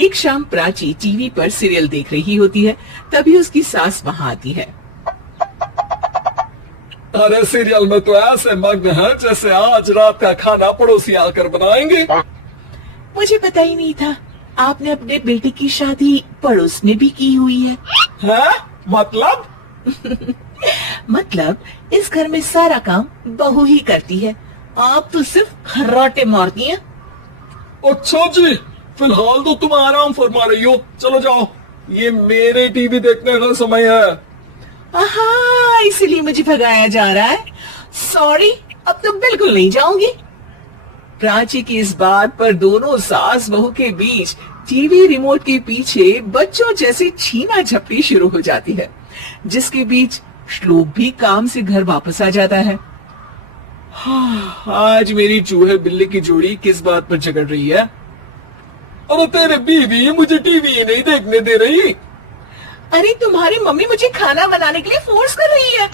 एक शाम प्राची टीवी पर सीरियल देख रही होती है, तभी उसकी सास वहाँ आती है। अरे सीरियल में तो ऐसे मग्न है जैसे आज रात का खाना पड़ोसी आकर बनाएंगे। मुझे पता ही नहीं था आपने अपने बेटे की शादी पड़ोस में भी की हुई है। हैं? मतलब? मतलब इस घर में सारा काम बहू ही करती है, आप तो सिर्फ खर्राटे मारती हैं। अच्छा जी, फिलहाल तो तुम आराम फरमा रही हो, चलो जाओ, ये मेरे टीवी देखने का समय है। हाँ, इसीलिए मुझे भगाया जा रहा है। सॉरी, अब तो बिल्कुल नहीं जाऊंगी। प्राची की इस बात पर दोनों सास बहू के बीच टीवी रिमोट के पीछे बच्चों जैसी छीना झपटी शुरू हो जाती है, जिसके बीच श्लोक भी काम से घर वापस आ जाता है। हाँ, आज मेरी चूहे बिल्ली की जोड़ी किस बात पर झगड़ रही है? अरे तेरे बीवी मुझे टीवी नहीं देखने दे रही। अरे तुम्हारी मम्मी मुझे खाना बनाने के लिए फोर्स कर रही है।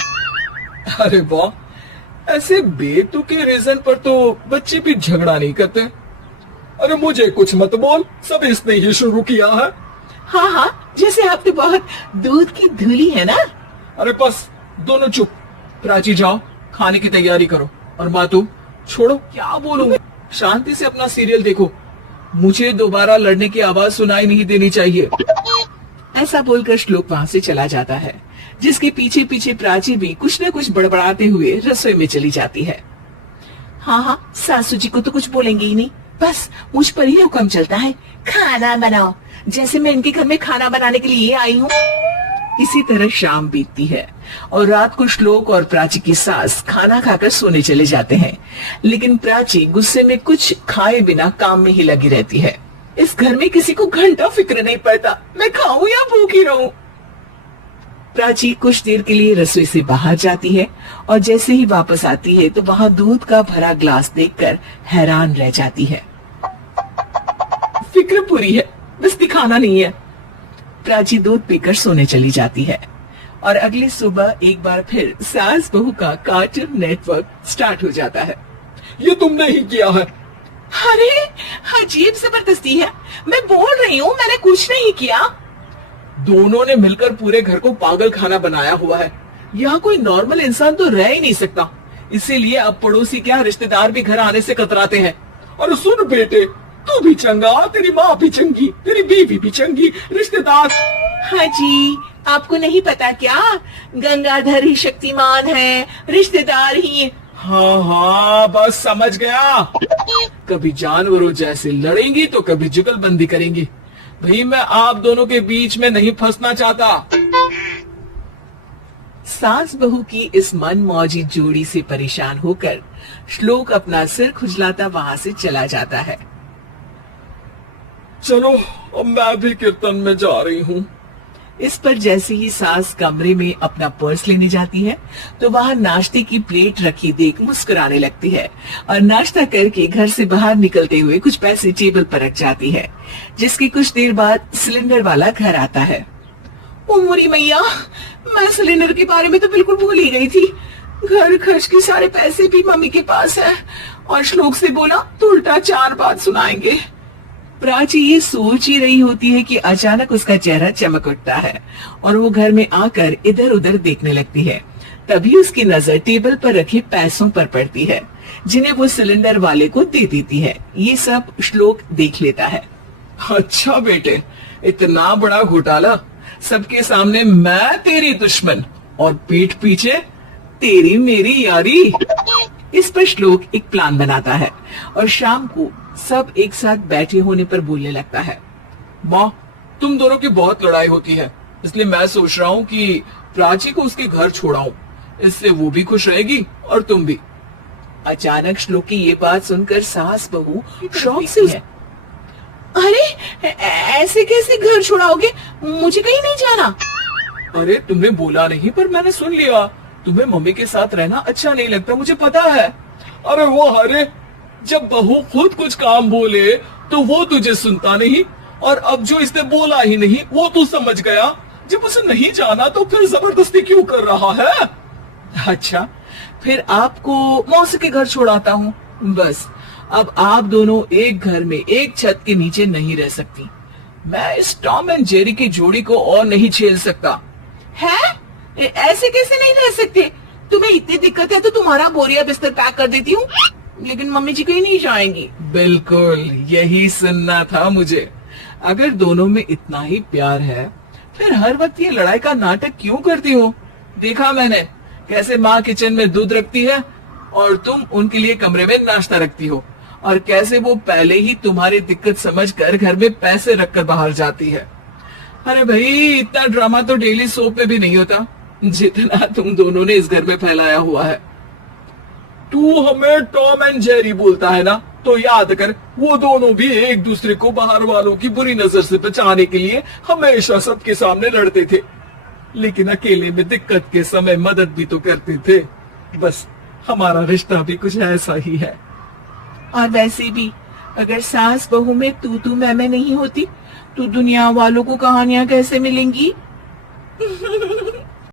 अरे वाह, ऐसे बेतुके रीजन पर तो बच्चे भी झगड़ा नहीं करते। अरे मुझे कुछ मत बोल, सब इसने ही शुरू किया है। हाँ हाँ, जैसे आप तो बहुत दूध की धूली है ना। अरे बस, दोनों चुप। प्राची जाओ, खाने की तैयारी करो, और माँ तुम छोड़ो, क्या बोलूं, शांति से अपना सीरियल देखो, मुझे दोबारा लड़ने की आवाज सुनाई नहीं देनी चाहिए। ऐसा बोलकर श्लोक वहाँ से चला जाता है, जिसके पीछे पीछे प्राची भी कुछ न कुछ बड़बड़ाते हुए रसोई में चली जाती है। हाँ हाँ, सासू जी को तो कुछ बोलेंगे ही नहीं, बस मुझ पर ही हुक्म चलता है, खाना बनाओ, जैसे मैं इनके घर में खाना बनाने के लिए आई हूँ। इसी तरह शाम बीतती है और रात को श्लोक और प्राची की सास खाना खाकर सोने चले जाते हैं, लेकिन प्राची गुस्से में कुछ खाए बिना काम में ही लगी रहती है। इस घर में किसी को घंटा फिक्र नहीं पड़ता, मैं खाऊं या भूखी रहूं। प्राची कुछ देर के लिए रसोई से बाहर जाती है और जैसे ही वापस आती है तो वहाँ दूध का भरा ग्लास देखकर हैरान रह जाती है। फिक्र पूरी है, बस दिखाना नहीं है। प्राची दूध पीकर सोने चली जाती है और अगली सुबह एक बार फिर सास बहू का कार्टून नेटवर्क स्टार्ट हो जाता है। ये तुमने ही किया है। अरे अजीब जबरदस्ती है, मैं बोल रही हूँ मैंने कुछ नहीं किया। दोनों ने मिलकर पूरे घर को पागल खाना बनाया हुआ है। यहाँ कोई नॉर्मल इंसान तो रह ही नहीं सकता, इसीलिए अब पड़ोसी क्या रिश्तेदार भी घर आने से कतराते हैं। और सुन बेटे, तू भी चंगा, तेरी माँ भी चंगी, तेरी बीवी भी चंगी, रिश्तेदार। हाँ जी, आपको नहीं पता क्या, गंगाधर ही शक्तिमान है, रिश्तेदार ही। हाँ हाँ, बस समझ गया। कभी जानवरों जैसे लड़ेंगी तो कभी जुगलबंदी करेंगी। भाई मैं आप दोनों के बीच में नहीं फंसना चाहता। सास बहू की इस मनमौजी जोड़ी से परेशान होकर श्लोक अपना सिर खुजलाता वहाँ से चला जाता है। चलो अब मैं भी कीर्तन में जा रही हूँ। इस पर जैसे ही सास कमरे में अपना पर्स लेने जाती है तो वहाँ नाश्ते की प्लेट रखी देख मुस्कुराने लगती है और नाश्ता करके घर से बाहर निकलते हुए कुछ पैसे टेबल पर रख जाती है, जिसके कुछ देर बाद सिलेंडर वाला घर आता है। ओ मोरी मैया, मैं सिलेंडर के बारे में तो बिल्कुल भूल ही गई थी। घर खर्च के सारे पैसे भी मम्मी के पास है और श्लोक से बोला तो उल्टा 4 बात सुनाएंगे। प्राची ये सोच ही रही होती है कि अचानक उसका चेहरा चमक उठता है और वो घर में आकर इधर उधर देखने लगती है। तभी उसकी नजर टेबल पर रखे पैसों पर पड़ती है, जिन्हें वो सिलेंडर वाले को दे देती है। ये सब श्लोक देख लेता है। अच्छा बेटे, इतना बड़ा घोटाला, सबके सामने मैं तेरी दुश्मन और पीठ पीछे तेरी मेरी यारी। इस पर श्लोक एक प्लान बनाता है और शाम को सब एक साथ बैठे होने पर बोलने लगता है। माँ, तुम दोनों की बहुत लड़ाई होती है, इसलिए मैं सोच रहा हूँ कि प्राची को उसके घर छोड़ाऊं, इससे वो भी खुश रहेगी और तुम भी। अचानक श्लोक की ये बात सुनकर सास बहू शौक से है। अरे ऐसे कैसे घर छोड़ाओगे, मुझे कहीं नहीं जाना। अरे तुमने बोला नहीं पर मैंने सुन लिया, तुम्हें मम्मी के साथ रहना अच्छा नहीं लगता, मुझे पता है। अरे वो अरे, जब बहू खुद कुछ काम बोले तो वो तुझे सुनता नहीं, और अब जो इसने बोला ही नहीं वो तू समझ गया। जब उसे नहीं जाना तो फिर जबरदस्ती क्यों कर रहा है? अच्छा, फिर आपको मौसी के घर छोड़ाता हूँ। बस अब आप दोनों एक घर में एक छत के नीचे नहीं रह सकती। मैं इस टॉम एंड जेरी की जोड़ी को और नहीं झेल सकता। है? ऐसे कैसे नहीं रह सकते? तुम्हें इतनी दिक्कत है तो तुम्हारा बोरिया बिस्तर पैक कर देती हूँ, लेकिन मम्मी जी कहीं नहीं जाएंगी। बिल्कुल यही सुनना था मुझे। अगर दोनों में इतना ही प्यार है फिर हर वक्त ये लड़ाई का नाटक क्यों करती हो? देखा मैंने कैसे माँ किचन में दूध रखती है और तुम उनके लिए कमरे में नाश्ता रखती हो, और कैसे वो पहले ही तुम्हारी दिक्कत समझकर घर में पैसे रखकर बाहर जाती है। अरे भाई, इतना ड्रामा तो डेली सोप में भी नहीं होता जितना तुम दोनों ने इस घर में फैलाया हुआ है। तू हमें टॉम एंड जेरी बोलता है ना, तो याद कर वो दोनों भी एक दूसरे को बाहर वालों की बुरी नजर से बचाने के लिए हमेशा सबके सामने लड़ते थे, लेकिन अकेले में दिक्कत के समय मदद भी तो करते थे। बस हमारा रिश्ता भी कुछ ऐसा ही है। और वैसे भी अगर सास बहू में तू मैं नहीं होती तो दुनिया वालों को कहानियां कैसे मिलेंगी?